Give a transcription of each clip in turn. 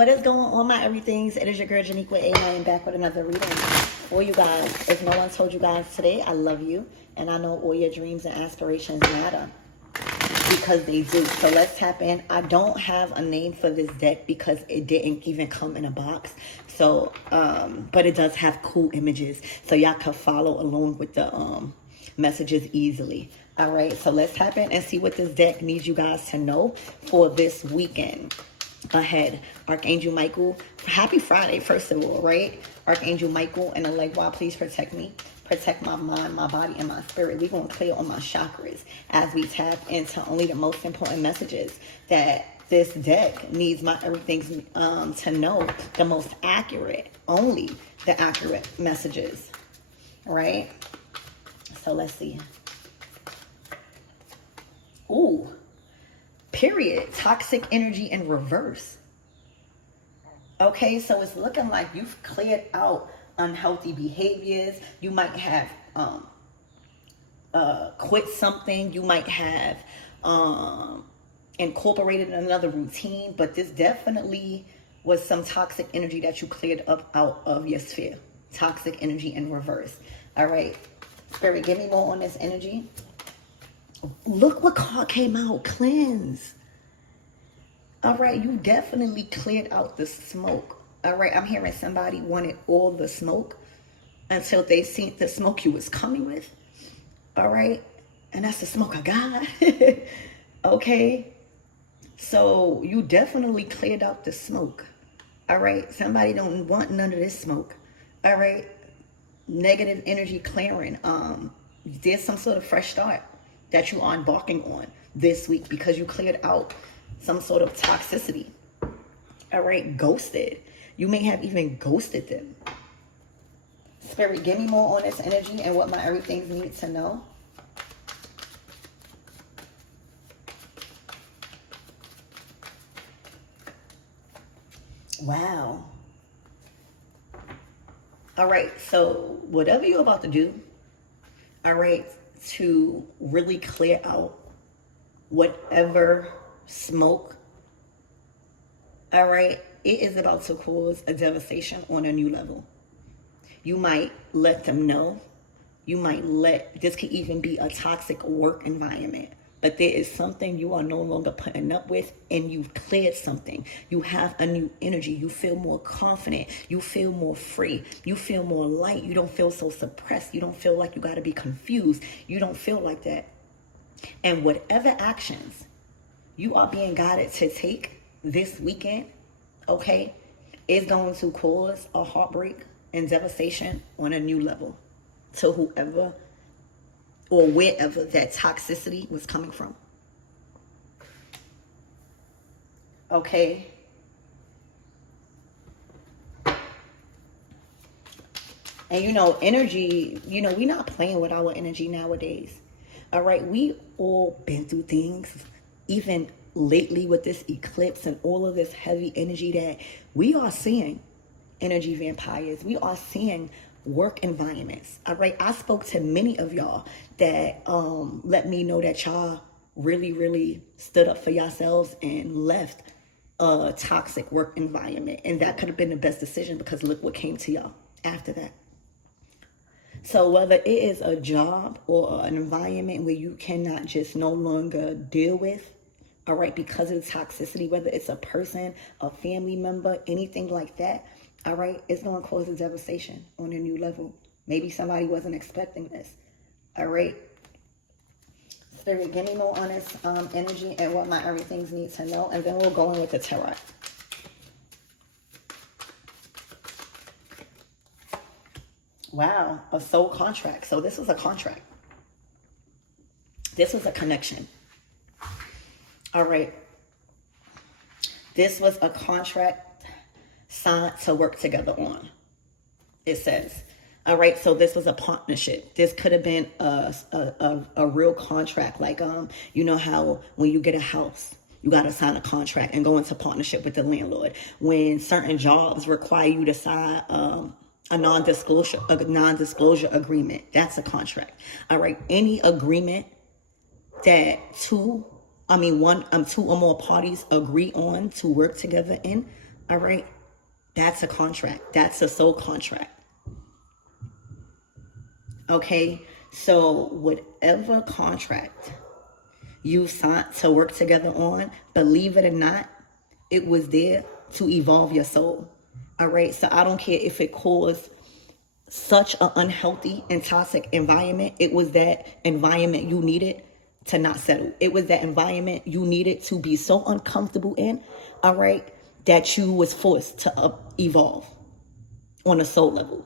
What is going on, my everythings? It is your girl Janiqua A. I am back with another reading for you guys. If no one told you guys today, I love you, and I know all your dreams and aspirations matter because they do. So let's tap in. I don't have a name for this deck because it didn't even come in a box. So, but it does have cool images, so y'all can follow along with the messages easily. All right, so let's tap in and see what this deck needs you guys to know for this weekend ahead. Archangel Michael, happy Friday, first of all, right? Archangel Michael and the light, why please protect me, protect my mind, my body, and my spirit. We're going to clear on my chakras as we tap into only the most important messages that this deck needs my everything to know, the most accurate, only the accurate messages, right? So let's see. Ooh, period. Toxic energy in reverse. Okay, so it's looking like you've cleared out unhealthy behaviors. You might have quit something. You might have incorporated another routine, but this definitely was some toxic energy that you cleared up out of your sphere. Toxic energy in reverse. All right, Spirit, give me more on this energy. Look what card came out. Cleanse. All right, you definitely cleared out the smoke. All right, I'm hearing somebody wanted all the smoke until they seen the smoke you was coming with. All right, and that's the smoke I got. Okay, so you definitely cleared out the smoke. All right, somebody don't want none of this smoke. All right, negative energy clearing. There's some sort of fresh start that you are embarking on this week because you cleared out some sort of toxicity. All right, ghosted. You may have even ghosted them. Spirit, give me more on this energy and what my everything needs to know. Wow. All right, so whatever you're about to do, all right, to really clear out whatever smoke, all right, it is about to cause a devastation on a new level. You might let them know. You might this could even be a toxic work environment, but there is something you are no longer putting up with, and you've cleared something. You have a new energy. You feel more confident. You feel more free. You feel more light. You don't feel so suppressed. You don't feel like you got to be confused. You don't feel like that. And whatever actions you are being guided to take this weekend, okay, is going to cause a heartbreak and devastation on a new level to whoever or wherever that toxicity was coming from. Okay. And you know, energy, you know, we're not playing with our energy nowadays. All right, we all been through things, even lately with this eclipse and all of this heavy energy that we are seeing energy vampires. We are seeing work environments. All right, I spoke to many of y'all that let me know that y'all really stood up for yourselves and left a toxic work environment, and that could have been the best decision because look what came to y'all after that. So whether it is a job or an environment where you cannot just no longer deal with, all right, because of the toxicity, whether it's a person, a family member, anything like that, all right, it's going to cause a devastation on a new level. Maybe somebody wasn't expecting this, all right? Spirit, give me more on this energy and what my everythings need to know, and then we'll go in with the tarot. Wow, a soul contract. So this was a contract. This was a connection. All right. This was a contract signed to work together on. It says. All right, so this was a partnership. This could have been a real contract. Like, you know how when you get a house, you got to sign a contract and go into partnership with the landlord. When certain jobs require you to sign a non-disclosure agreement, that's a contract. All right, any agreement that two or more parties agree on to work together in, All right. That's a contract. That's a soul contract. Okay. So whatever contract you signed to work together on, believe it or not, it was there to evolve your soul. All right. So I don't care if it caused such an unhealthy and toxic environment. It was that environment you needed to not settle. It was that environment you needed to be so uncomfortable in, all right, that you was forced to evolve on a soul level.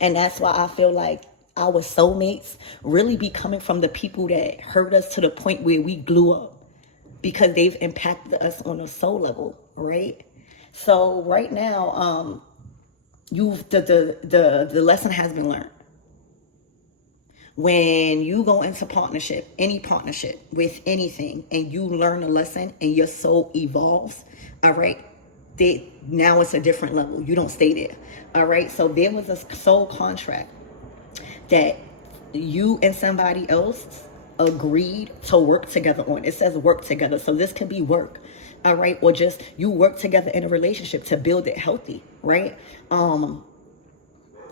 And that's why I feel like our soulmates really be coming from the people that hurt us to the point where we glue up, because they've impacted us on a soul level, right? So right now, the lesson has been learned. When you go into partnership, any partnership with anything, and you learn a lesson and your soul evolves, all right, now it's a different level. You don't stay there. All right. So there was a soul contract that you and somebody else agreed to work together on. It says work together. So this could be work. All right. Or just you work together in a relationship to build it healthy. Right.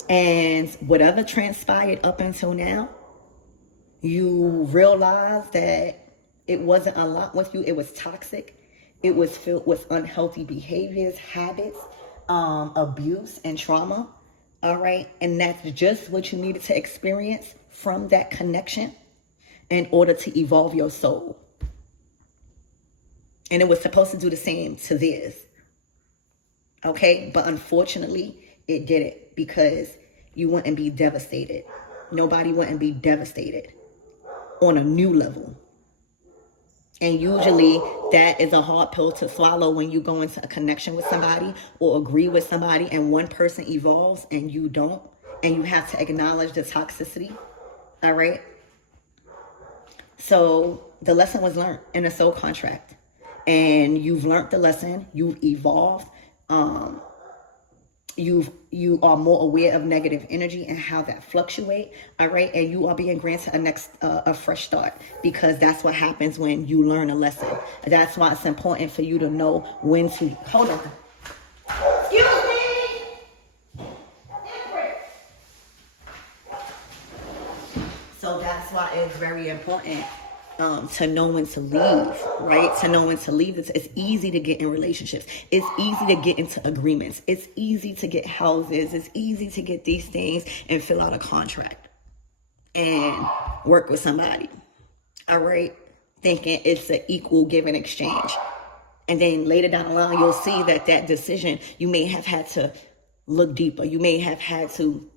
And whatever transpired up until now, you realize that it wasn't a lot with you. It was toxic. It was filled with unhealthy behaviors, habits, abuse, and trauma. All right. And that's just what you needed to experience from that connection in order to evolve your soul. And it was supposed to do the same to theirs. Okay. But unfortunately, it didn't, because you wouldn't be devastated. Nobody wouldn't be devastated on a new level. And usually that is a hard pill to swallow when you go into a connection with somebody or agree with somebody and one person evolves and you don't. And you have to acknowledge the toxicity. All right. So the lesson was learned in a soul contract. And you've learned the lesson. You've evolved. You are more aware of negative energy and how that fluctuate. All right. And you are being granted a fresh start, because that's what happens when you learn a lesson. That's why it's important for you to know when to hold on. Excuse me. So that's why it's very important to know when to leave, right? To know when to leave. It's easy to get in relationships. It's easy to get into agreements. It's easy to get houses. It's easy to get these things and fill out a contract and work with somebody, all right? Thinking it's an equal give and exchange. And then later down the line, you'll see that decision, you may have had to look deeper. You may have had to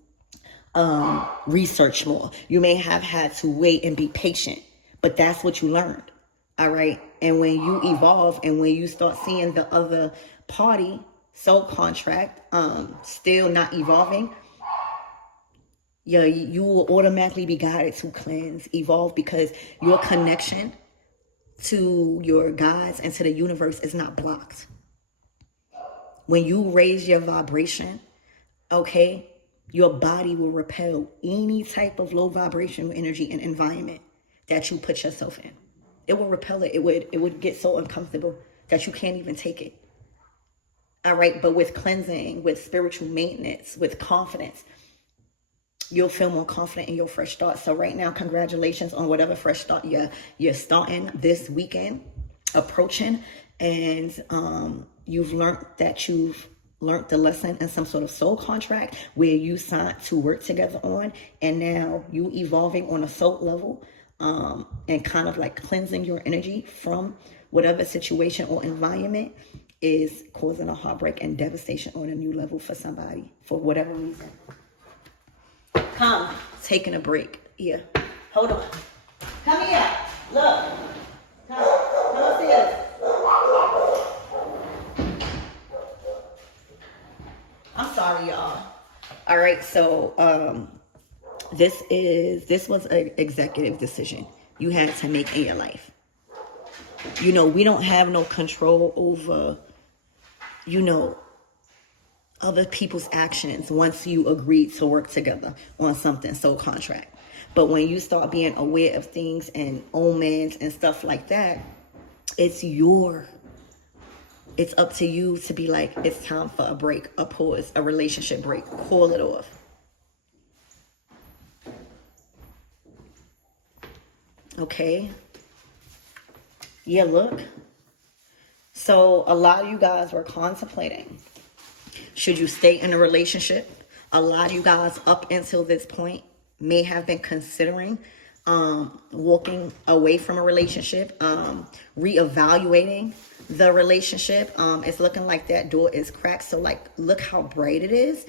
research more. You may have had to wait and be patient. But that's what you learned, all right? And when you evolve and when you start seeing the other party, soul contract, still not evolving, you will automatically be guided to cleanse, evolve, because your connection to your guides and to the universe is not blocked. When you raise your vibration, okay, your body will repel any type of low vibrational energy and environment that you put yourself in. It will repel it. It would get so uncomfortable that you can't even take it. All right. But with cleansing, with spiritual maintenance, with confidence, you'll feel more confident in your fresh start. So right now, congratulations on whatever fresh start you're starting this weekend, approaching. And you've learned the lesson in some sort of soul contract where you signed to work together on. And now you evolving on a soul level. And kind of like cleansing your energy from whatever situation or environment is causing a heartbreak and devastation on a new level for somebody for whatever reason. Come, taking a break. Yeah, hold on. Come here. Look. Come upstairs. I'm sorry, y'all. All right, so This was an executive decision you had to make in your life. We don't have no control over, other people's actions once you agree to work together on something, soul contract. But when you start being aware of things and omens and stuff like that, it's your It's up to you to be like, it's time for a break, a pause, a relationship break. Call it off. Okay. Yeah, look. So a lot of you guys were contemplating, should you stay in a relationship? A lot of you guys up until this point may have been considering walking away from a relationship, reevaluating the relationship. It's looking like that door is cracked. So like, look how bright it is.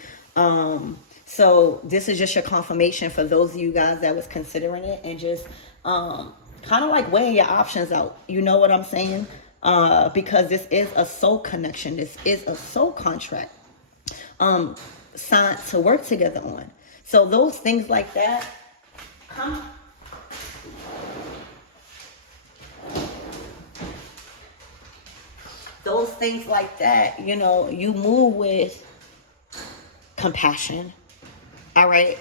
So this is just your confirmation for those of you guys that was considering it and just kind of like weighing your options out. You know what I'm saying? Because this is a soul connection. This is a soul contract signed to work together on. So those things like that, come. Those things like that, you know, you move with compassion. All right.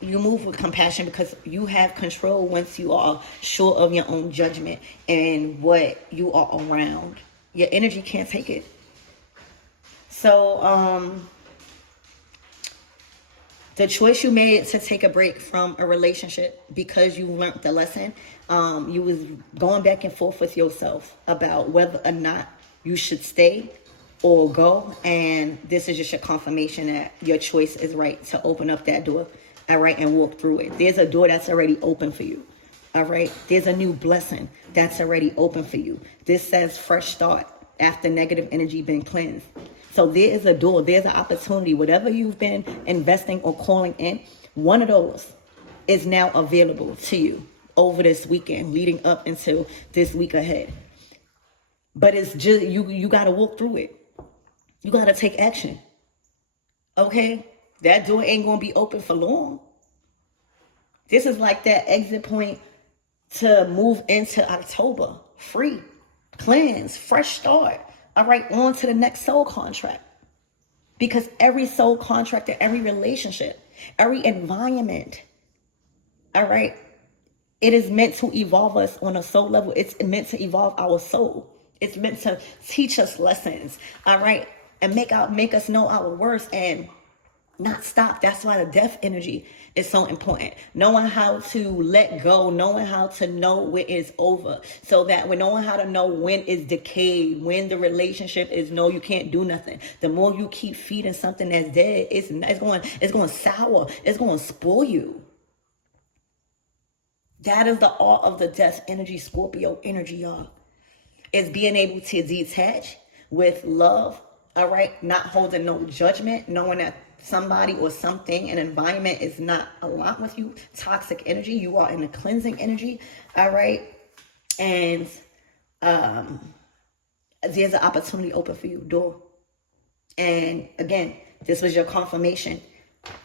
You move with compassion because you have control once you are sure of your own judgment and what you are around. Your energy can't take it. So, the choice you made to take a break from a relationship because you learned the lesson, you was going back and forth with yourself about whether or not you should stay or go. And this is just a confirmation that your choice is right to open up that door. All right, and walk through it. There's a door that's already open for you. All right, there's a new blessing that's already open for you. This says fresh start after negative energy been cleansed. So there is a door, there's an opportunity. Whatever you've been investing or calling in, one of those is now available to you over this weekend, leading up until this week ahead. But it's just, you got to walk through it. You got to take action. Okay? That door ain't going to be open for long. This is like that exit point to move into October. Free, cleanse, fresh start. All right, on to the next soul contract. Because every soul contract and every relationship, every environment, all right, it is meant to evolve us on a soul level. It's meant to evolve our soul. It's meant to teach us lessons, all right, and make us know our worth and not stop. That's why the death energy is so important. Knowing how to let go, knowing how to know when it's over, so that we're knowing how to know when it's decayed, when the relationship is no, you can't do nothing. The more you keep feeding something that's dead, it's going sour. It's going to spoil you. That is the art of the death energy, Scorpio energy, y'all. It's being able to detach with love, all right? Not holding no judgment, knowing that somebody or something, an environment is not aligned with you. Toxic energy, you are in a cleansing energy, all right? And there's an opportunity open for you, door. And again, this was your confirmation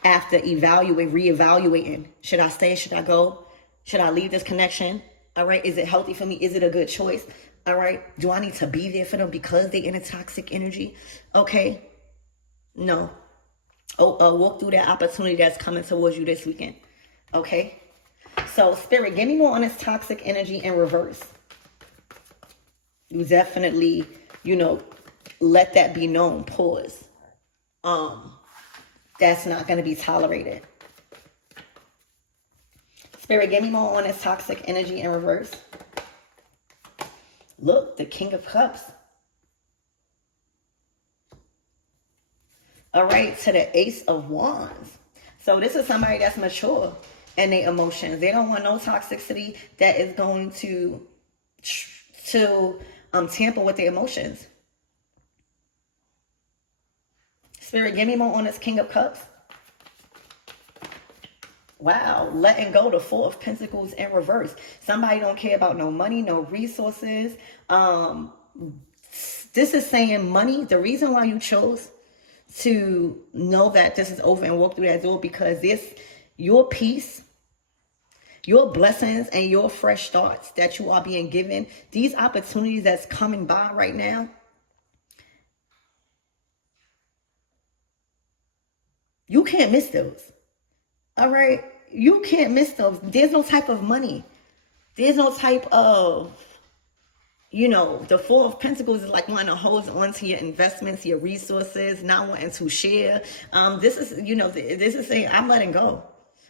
after reevaluating. Should I stay? Should I go? Should I leave this connection? All right. Is it healthy for me? Is it a good choice? All right. Do I need to be there for them because they're in a toxic energy? Okay. No. Walk through that opportunity that's coming towards you this weekend. Okay. So Spirit, give me more on this toxic energy in reverse. You definitely, let that be known. Pause. That's not going to be tolerated. Spirit, give me more on this toxic energy in reverse. Look, the King of Cups. All right, to the Ace of Wands. So this is somebody that's mature in their emotions. They don't want no toxicity that is going to tamper with their emotions. Spirit, give me more on this King of Cups. Wow, letting go, the Four of Pentacles in reverse. Somebody don't care about no money, no resources. This is saying money. The reason why you chose to know that this is over and walk through that door, because your peace, your blessings, and your fresh starts that you are being given, these opportunities that's coming by right now, you can't miss those. All right? You can't miss those. There's no type of money. There's no type of, you know, the Four of Pentacles is like wanting to hold on to your investments, your resources, not wanting to share. This is, you know, this is saying, I'm letting go.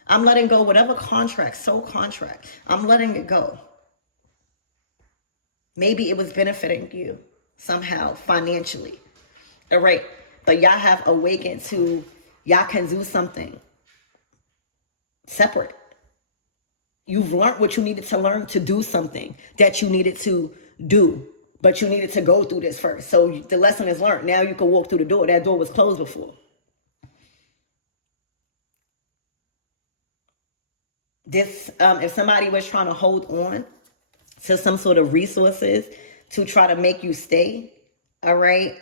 I'm letting go whatever contract, soul contract. I'm letting it go. Maybe it was benefiting you somehow financially. All right. But y'all have awakened to, y'all can do something separate. You've learned what you needed to learn to do something that you needed to do, but you needed to go through this first. So the lesson is learned. Now you can walk through the door. That door was closed before. This, if somebody was trying to hold on to some sort of resources to try to make you stay, all right,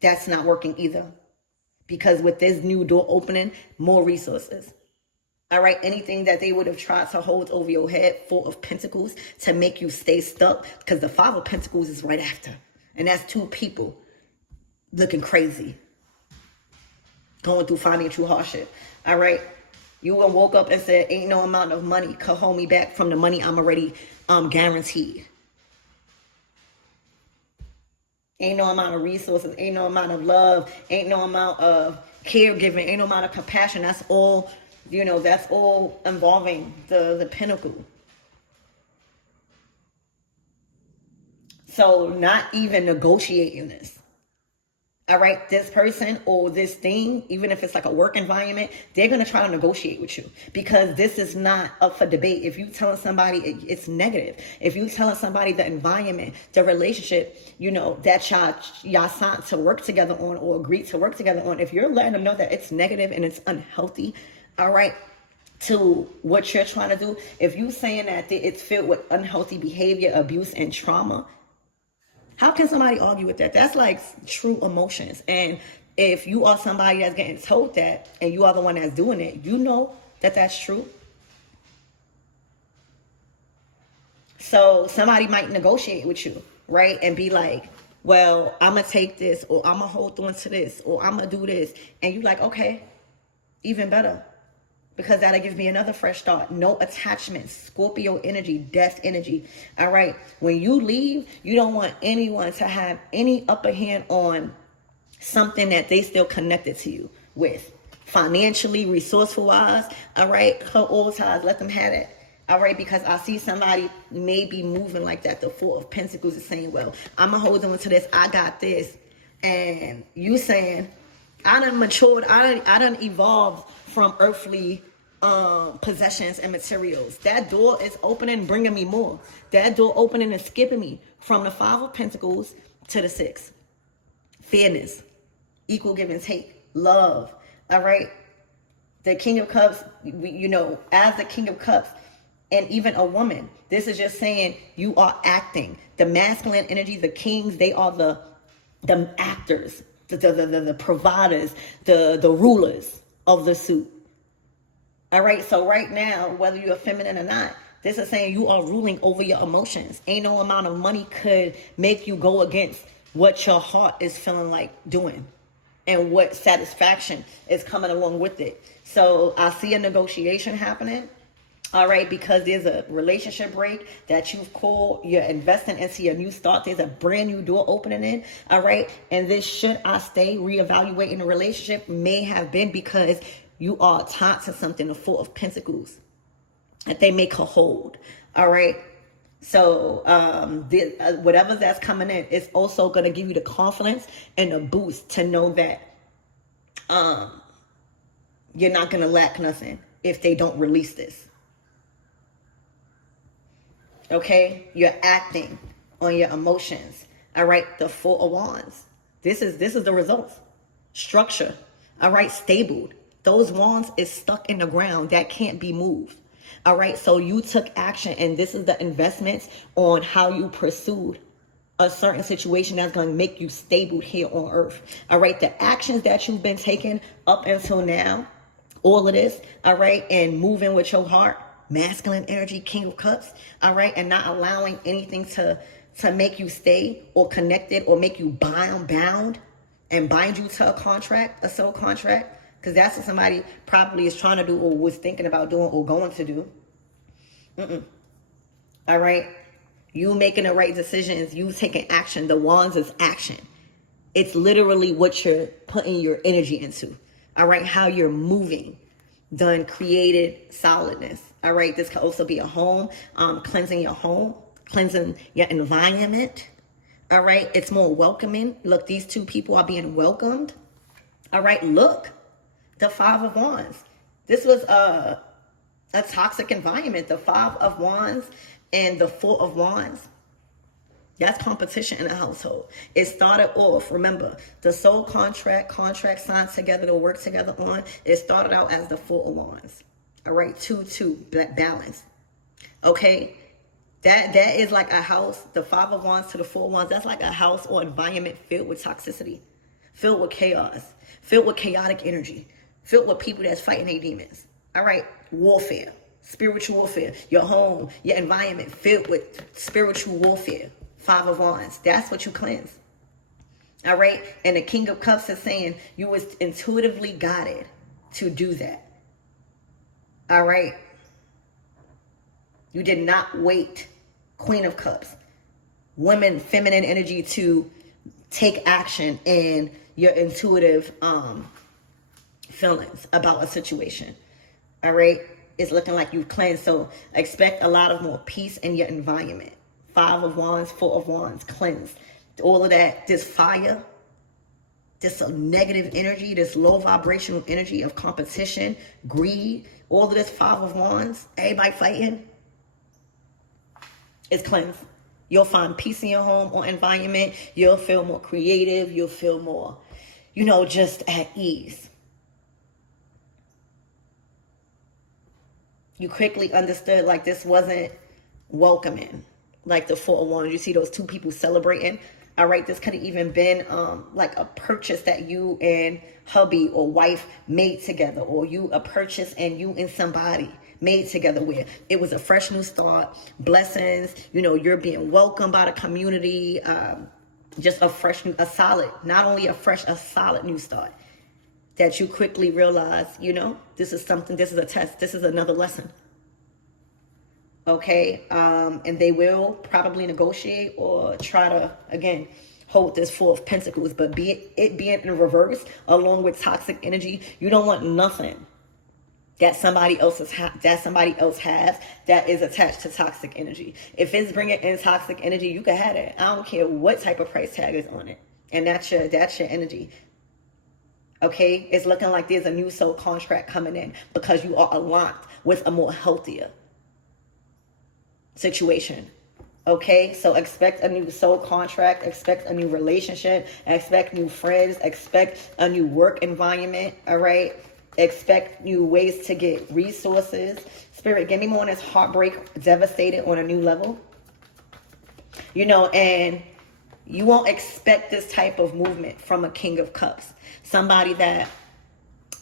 that's not working either. Because with this new door opening, more resources. All right, anything that they would have tried to hold over your head, Four of Pentacles, to make you stay stuck, because the Five of Pentacles is right after. And that's two people looking crazy, going through financial hardship. All right, you woke up and said, ain't no amount of money could hold me back from the money I'm already guaranteed. Ain't no amount of resources, ain't no amount of love, ain't no amount of caregiving, ain't no amount of compassion. That's all, you know, that's all involving the pinnacle. So not even negotiating this. All right, this person or this thing, even if it's like a work environment, they're going to try to negotiate with you because this is not up for debate. If you telling somebody it's negative, if you telling somebody the environment, the relationship, you know, that y'all signed to work together on or agreed to work together on, if you're letting them know that it's negative and it's unhealthy, all right, to what you're trying to do, if you saying that it's filled with unhealthy behavior, abuse, and trauma, how can somebody argue with that? That's like true emotions. And if you are somebody that's getting told that and you are the one that's doing it, you know that that's true. So somebody might negotiate with you, right? And be like, well, I'm going to take this, or I'm going to hold on to this, or I'm going to do this. And you like, okay, even better. Because that'll give me another fresh start. No attachments. Scorpio energy, death energy. All right. When you leave, you don't want anyone to have any upper hand on something that they still connected to you with. Financially, resourceful-wise. All right. Cut all ties. Let them have it. All right. Because I see somebody maybe moving like that. The Four of Pentacles is saying, well, I'm going to hold on to this. I got this. And you saying, I done matured. I done evolved from earthly possessions and materials. That door is opening, bringing me more. That door opening and skipping me from the Five of Pentacles to the Six. Fairness, equal give and take, love. All right. The King of Cups, you know, as the King of Cups, and even a woman, this is just saying you are acting. The masculine energy, the kings, they are the actors, the providers, the rulers of the suit. All right, so right now, whether you're feminine or not, this is saying you are ruling over your emotions. Ain't no amount of money could make you go against what your heart is feeling like doing and what satisfaction is coming along with it. So I see a negotiation happening. All right, because there's a relationship break that you've called, you're investing into your new start. There's a brand new door opening in. All right, and this should I stay reevaluating the relationship may have been because you are tied to something, the Four of Pentacles, that they make a hold. All right. So whatever that's coming in, it's also going to give you the confidence and a boost to know that you're not going to lack nothing if they don't release this. Okay, you're acting on your emotions. All right, the Four of Wands. This is the results. Structure. All right, stable. Those wands is stuck in the ground that can't be moved. All right, so you took action, and this is the investments on how you pursued a certain situation that's going to make you stable here on earth. All right, the actions that you've been taking up until now, all of this, all right, and moving with your heart, masculine energy, King of Cups, all right, and not allowing anything to make you stay or connected or make you bound and bind you to a contract, a soul contract. Because that's what somebody probably is trying to do or was thinking about doing or going to do. All right. You making the right decisions, you taking action. The wands is action. It's literally what you're putting your energy into. All right, how you're moving. Done created solidness. All right, this could also be a home, cleansing your home, cleansing your environment. All right, it's more welcoming. Look, these two people are being welcomed. All right, look, the Five of Wands. This was a toxic environment. The Five of Wands and the Four of Wands. That's competition in a household. It started off, remember, the soul contract signed together to work together on. It started out as the Four of Wands. All right, 2-2, balance. Okay, that is like a house. The Five of Wands to the Four of Wands. That's like a house or environment filled with toxicity, filled with chaos, filled with chaotic energy, filled with people that's fighting their demons. All right, warfare, spiritual warfare. Your home, your environment filled with spiritual warfare. Five of Wands. That's what you cleanse. All right. And the King of Cups is saying you was intuitively guided to do that. All right. You did not wait. Queen of Cups. Women, feminine energy to take action in your intuitive feelings about a situation. All right. It's looking like you've cleansed. So expect a lot of more peace in your environment. Five of Wands, Four of Wands, cleansed. All of that, this fire, this negative energy, this low vibrational energy of competition, greed, all of this Five of Wands, everybody fighting, is cleansed. You'll find peace in your home or environment. You'll feel more creative. You'll feel more, just at ease. You quickly understood like this wasn't welcoming. Like the Four of Wands, you see those two people celebrating. All right, this could have even been like a purchase that you and hubby or wife made together, or a purchase and you and somebody made together where it was a fresh new start, blessings, you're being welcomed by the community, just a solid, not only a solid new start that you quickly realize, this is a test, this is another lesson. Okay, and they will probably negotiate or try to, again, hold this Four of Pentacles, but it being in reverse, along with toxic energy, you don't want nothing that somebody else has that is attached to toxic energy. If it's bringing in toxic energy, you can have it. I don't care what type of price tag is on it, and that's your energy. Okay, it's looking like there's a new soul contract coming in because you are aligned with a more healthier situation. Okay, so expect a new soul contract, expect a new relationship, expect new friends, expect a new work environment. All right, expect new ways to get resources. Spirit, give me more on this heartbreak, devastated on a new level. And you won't expect this type of movement from a King of Cups, somebody that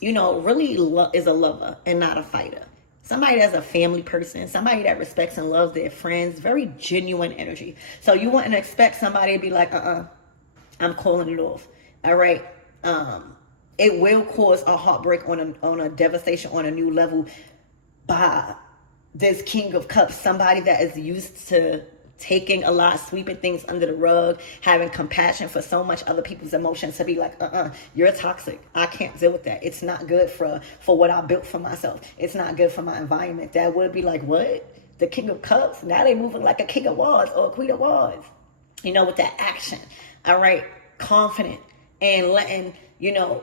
really is a lover and not a fighter. Somebody that's a family person, somebody that respects and loves their friends, very genuine energy. So you wouldn't expect somebody to be like, I'm calling it off. All right. It will cause a heartbreak on a devastation on a new level by this King of Cups, somebody that is used to taking a lot, sweeping things under the rug, having compassion for so much other people's emotions, to be like, you're toxic. I can't deal with that. It's not good for what I built for myself. It's not good for my environment. That would be like, what? The King of Cups? Now they moving like a King of Wands or a Queen of Wands. With that action. All right. Confident and letting,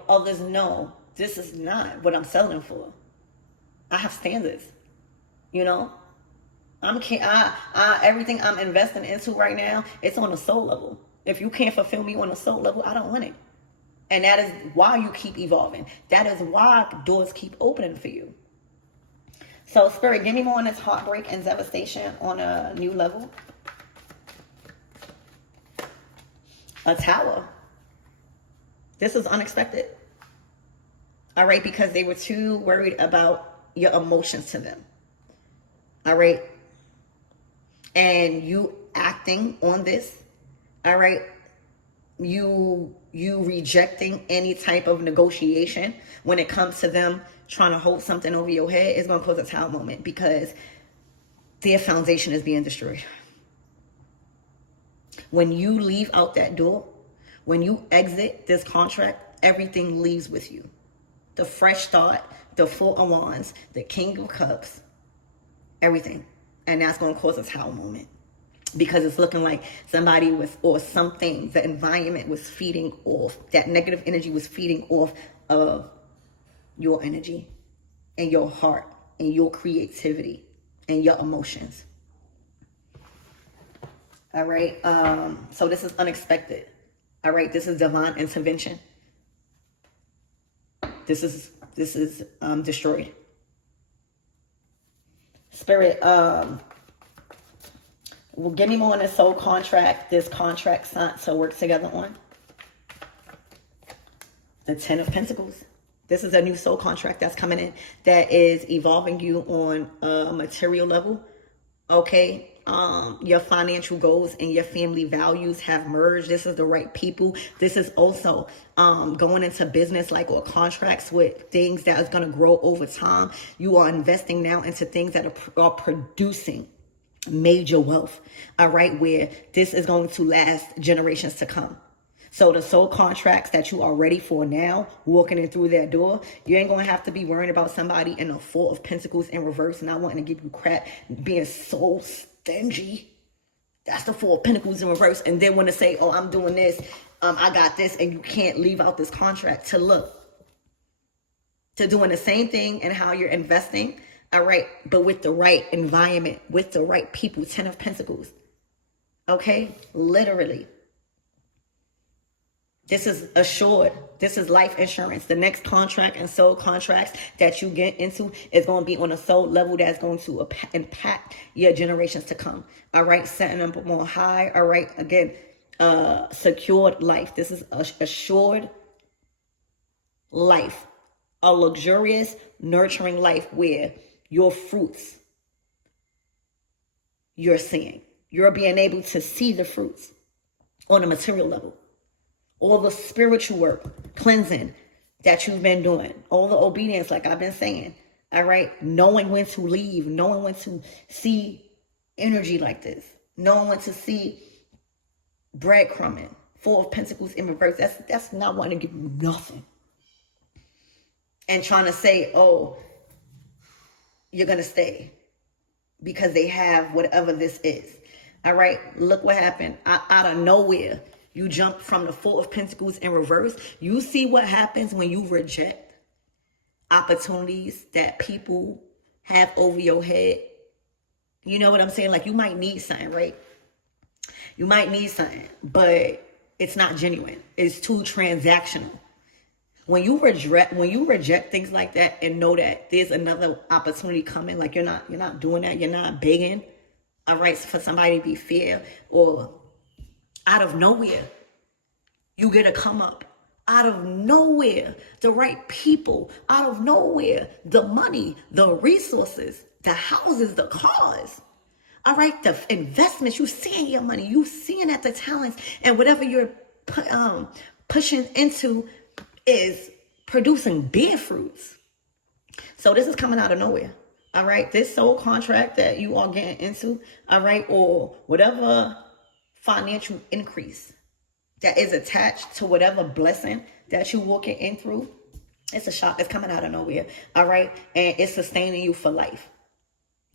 others know this is not what I'm selling for. I have standards, everything I'm investing into right now, it's on a soul level. If you can't fulfill me on a soul level, I don't want it. And that is why you keep evolving. That is why doors keep opening for you. So Spirit, give me more on this heartbreak and devastation on a new level. A Tower. This is unexpected. All right, because they were too worried about your emotions to them. All right. And you acting on this, all right, you rejecting any type of negotiation when it comes to them trying to hold something over your head is going to cause a Tower moment because their foundation is being destroyed. When you leave out that door, when you exit this contract, everything leaves with you. The fresh start, the Four of Wands, the King of Cups, everything. And that's going to cause a tower moment. Because it's looking like somebody was, or something, the environment was feeding off, that negative energy was feeding off of your energy and your heart and your creativity and your emotions. All right. So this is unexpected. All right. This is divine intervention. This is destroyed. Spirit, well, give me more on this soul contract, this contract signed to work together on. The Ten of Pentacles. This is a new soul contract that's coming in that is evolving you on a material level. Okay. Your financial goals and your family values have merged. This is the right people. This is also going into business like or contracts with things that is going to grow over time. You are investing now into things that are producing major wealth. All right, where this is going to last generations to come. So the soul contracts that you are ready for now, walking in through that door, you ain't going to have to be worrying about somebody in the Four of Pentacles in reverse, not wanting to give you crap, being so stingy. That's the Four of Pentacles in reverse. And then when to say, oh, I'm doing this, I got this, and you can't leave out this contract to look. To doing the same thing and how you're investing, all right, but with the right environment, with the right people, Ten of Pentacles. Okay, literally. This is assured. This is life insurance. The next contract and soul contracts that you get into is going to be on a soul level that's going to impact your generations to come. All right. Setting them more high. All right. Again, secured life. This is assured life. A luxurious, nurturing life where your fruits you're seeing. You're being able to see the fruits on a material level. All the spiritual work, cleansing that you've been doing, all the obedience, like I've been saying, all right? Knowing when to leave, knowing when to see energy like this, knowing when to see breadcrumbing, Four of Pentacles in reverse. That's not wanting to give you nothing. And trying to say, oh, you're going to stay because they have whatever this is. All right, look what happened. Out of nowhere, you jump from the Four of Pentacles in reverse. You see what happens when you reject opportunities that people have over your head. You know what I'm saying? Like, you might need something, right? You might need something, but it's not genuine. It's too transactional. When you reject things like that and know that there's another opportunity coming, like you're not doing that, you're not begging, all right, for somebody to be fair, or out of nowhere, you get a come up. Out of nowhere, the right people. Out of nowhere, the money, the resources, the houses, the cars. All right, the investments. You seeing your money. You seeing that the talents and whatever you're pushing into is producing big fruits. So this is coming out of nowhere. All right, this soul contract that you are getting into, all right, or whatever financial increase that is attached to whatever blessing that you're walking in through, it's a shock. It's coming out of nowhere. All right. And it's sustaining you for life.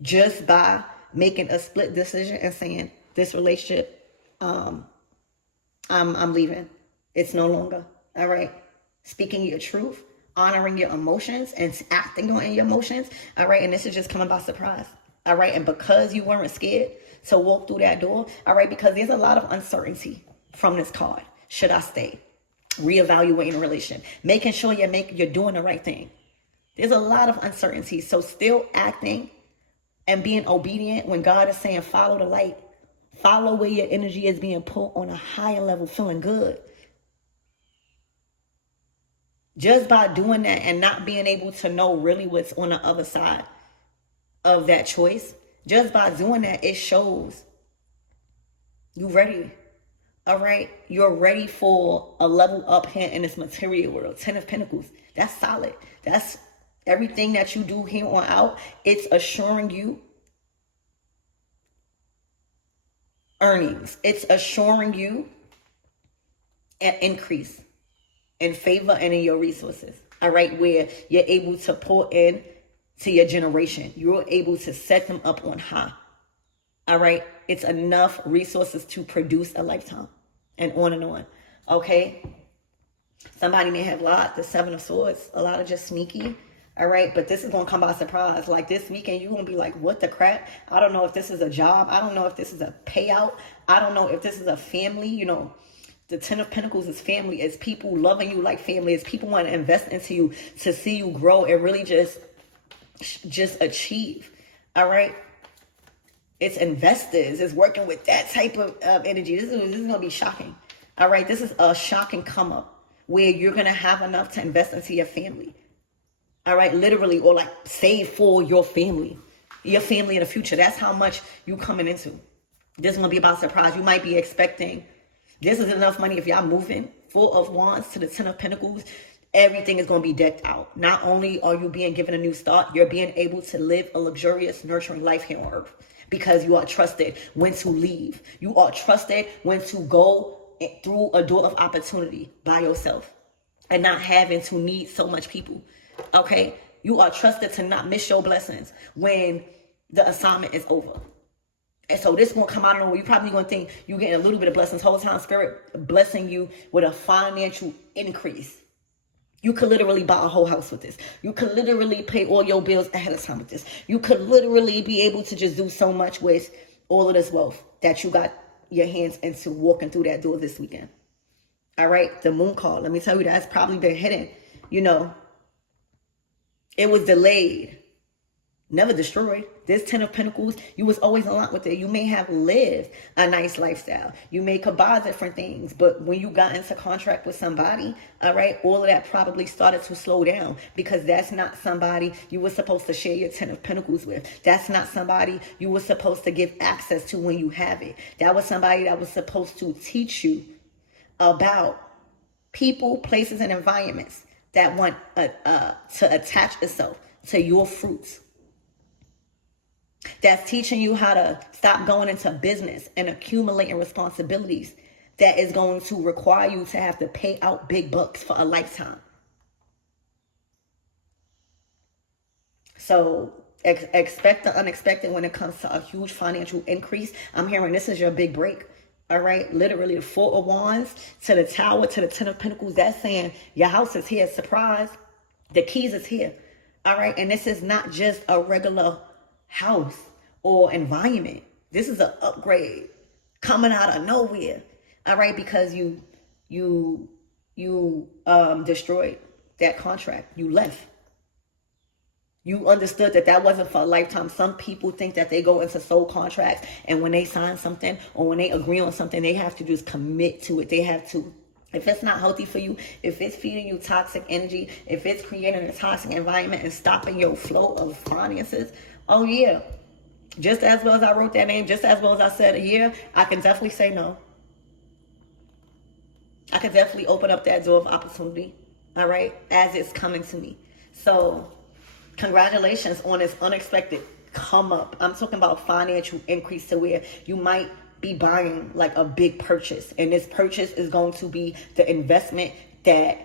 Just by making a split decision and saying, this relationship, I'm leaving. It's no longer. All right. Speaking your truth, honoring your emotions and acting on your emotions. All right. And this is just coming by surprise. All right. And because you weren't scared to walk through that door. All right. Because there's a lot of uncertainty from this card. Should I stay? Reevaluating a relation. Making sure you're doing the right thing. There's a lot of uncertainty. So still acting and being obedient when God is saying follow the light. Follow where your energy is being pulled on a higher level, feeling good. Just by doing that and not being able to know really what's on the other side of that choice, just by doing that, it shows you ready. All right, you're ready for a level up here in this material world. Ten of Pentacles, that's solid. That's everything that you do here on out. It's assuring you earnings. It's assuring you an increase in favor and in your resources. All right, where you're able to pour in to your generation. You're able to set them up on high. All right, it's enough resources to produce a lifetime, and on and on. Okay, somebody may have the 7 of Swords, a lot of just sneaky. All right, but this is going to come by surprise. Like this weekend, you're going to be like, what the crap? I don't know if this is a job. I don't know if this is a payout. I don't know if this is a family. You know, the 10 of Pentacles is family. It's people loving you like family. It's people want to invest into you to see you grow and really just achieve. All right. It's investors. It's working with that type of energy. This is going to be shocking. All right. This is a shocking come up where you're going to have enough to invest into your family. All right, literally, or like save for your family in the future. That's how much you coming into. This is going to be about surprise. You might be expecting, this is enough money if y'all moving. 4 of Wands to the 10 of Pentacles. Everything is going to be decked out. Not only are you being given a new start, you're being able to live a luxurious, nurturing life here on earth. Because you are trusted when to leave. You are trusted when to go through a door of opportunity by yourself. And not having to need so much people. Okay, you are trusted to not miss your blessings when the assignment is over. And so this won't come out of nowhere. You're probably going to think you're getting a little bit of blessings. Whole time Spirit blessing you with a financial increase. You could literally buy a whole house with this. You could literally pay all your bills ahead of time with this. You could literally be able to just do so much with all of this wealth that you got your hands into walking through that door this weekend. All right, the moon call. Let me tell you, that's probably been hidden. You know, it was delayed, never destroyed. This 10 of Pentacles, you was always in line with it. You may have lived a nice lifestyle. You may could buy different things, but when you got into contract with somebody, all right, all of that probably started to slow down because that's not somebody you were supposed to share your 10 of Pentacles with. That's not somebody you were supposed to give access to when you have it. That was somebody that was supposed to teach you about people, places, and environments that want to attach itself to your fruits. That's teaching you how to stop going into business and accumulating responsibilities that is going to require you to have to pay out big bucks for a lifetime. So expect the unexpected when it comes to a huge financial increase. I'm hearing this is your big break. All right, literally the 4 of Wands to the Tower to the 10 of Pentacles. That's saying your house is here. Surprise. The keys is here. All right, and this is not just a regular house or environment. This is an upgrade coming out of nowhere. All right, because you destroyed that contract. You left. You understood that wasn't for a lifetime. Some people think that they go into soul contracts and when they sign something or when they agree on something, they have to just commit to it. They have to. If it's not healthy for you, if it's feeding you toxic energy, if it's creating a toxic environment and stopping your flow of finances, oh yeah. Just as well as I wrote that name, just as well as I said a year, I can definitely say no. I can definitely open up that door of opportunity, all right, as it's coming to me. So congratulations on this unexpected come up. I'm talking about financial increase to where you might be buying like a big purchase. And this purchase is going to be the investment that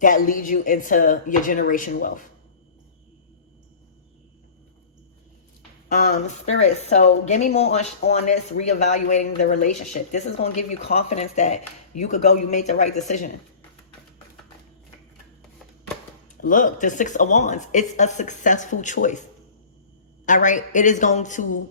leads you into your generation wealth. Spirit, so give me more on this reevaluating the relationship. This is going to give you confidence that you made the right decision. Look, the 6 of Wands, it's a successful choice. All right, it is going to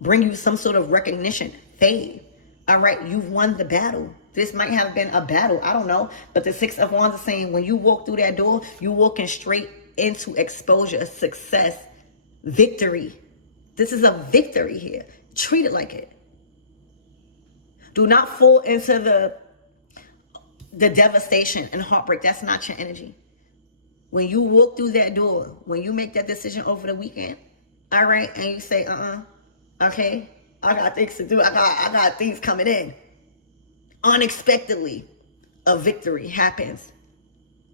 bring you some sort of recognition, fame. All right, you've won the battle. This might have been a battle, I don't know. But the 6 of Wands is saying when you walk through that door, you're walking straight into exposure, success, victory. This is a victory here. Treat it like it. Do not fall into the devastation and heartbreak. That's not your energy. When you walk through that door, when you make that decision over the weekend, all right, and you say, okay, I got things to do. I got things coming in. Unexpectedly, a victory happens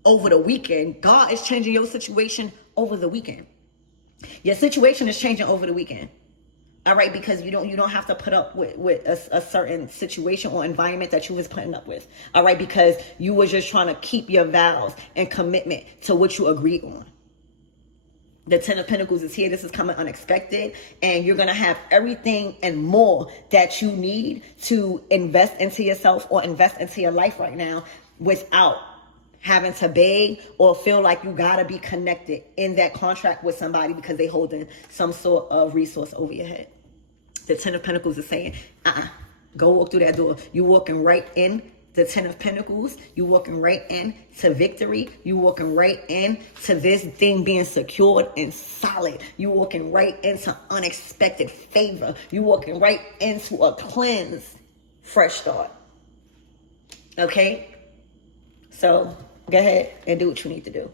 over the weekend. God is changing your situation over the weekend. Your situation is changing over the weekend. All right, because you don't have to put up with a certain situation or environment that you was putting up with. All right, because you was just trying to keep your vows and commitment to what you agreed on. The Ten of Pentacles is here. This is coming unexpected, and you're going to have everything and more that you need to invest into yourself or invest into your life right now without having to beg or feel like you got to be connected in that contract with somebody because they holding some sort of resource over your head. The Ten of Pentacles is saying, go walk through that door. You walking right in the Ten of Pentacles. You walking right in to victory. You walking right in to this thing being secured and solid. You walking right into unexpected favor. You walking right into a cleanse, fresh start. Okay? So go ahead and do what you need to do.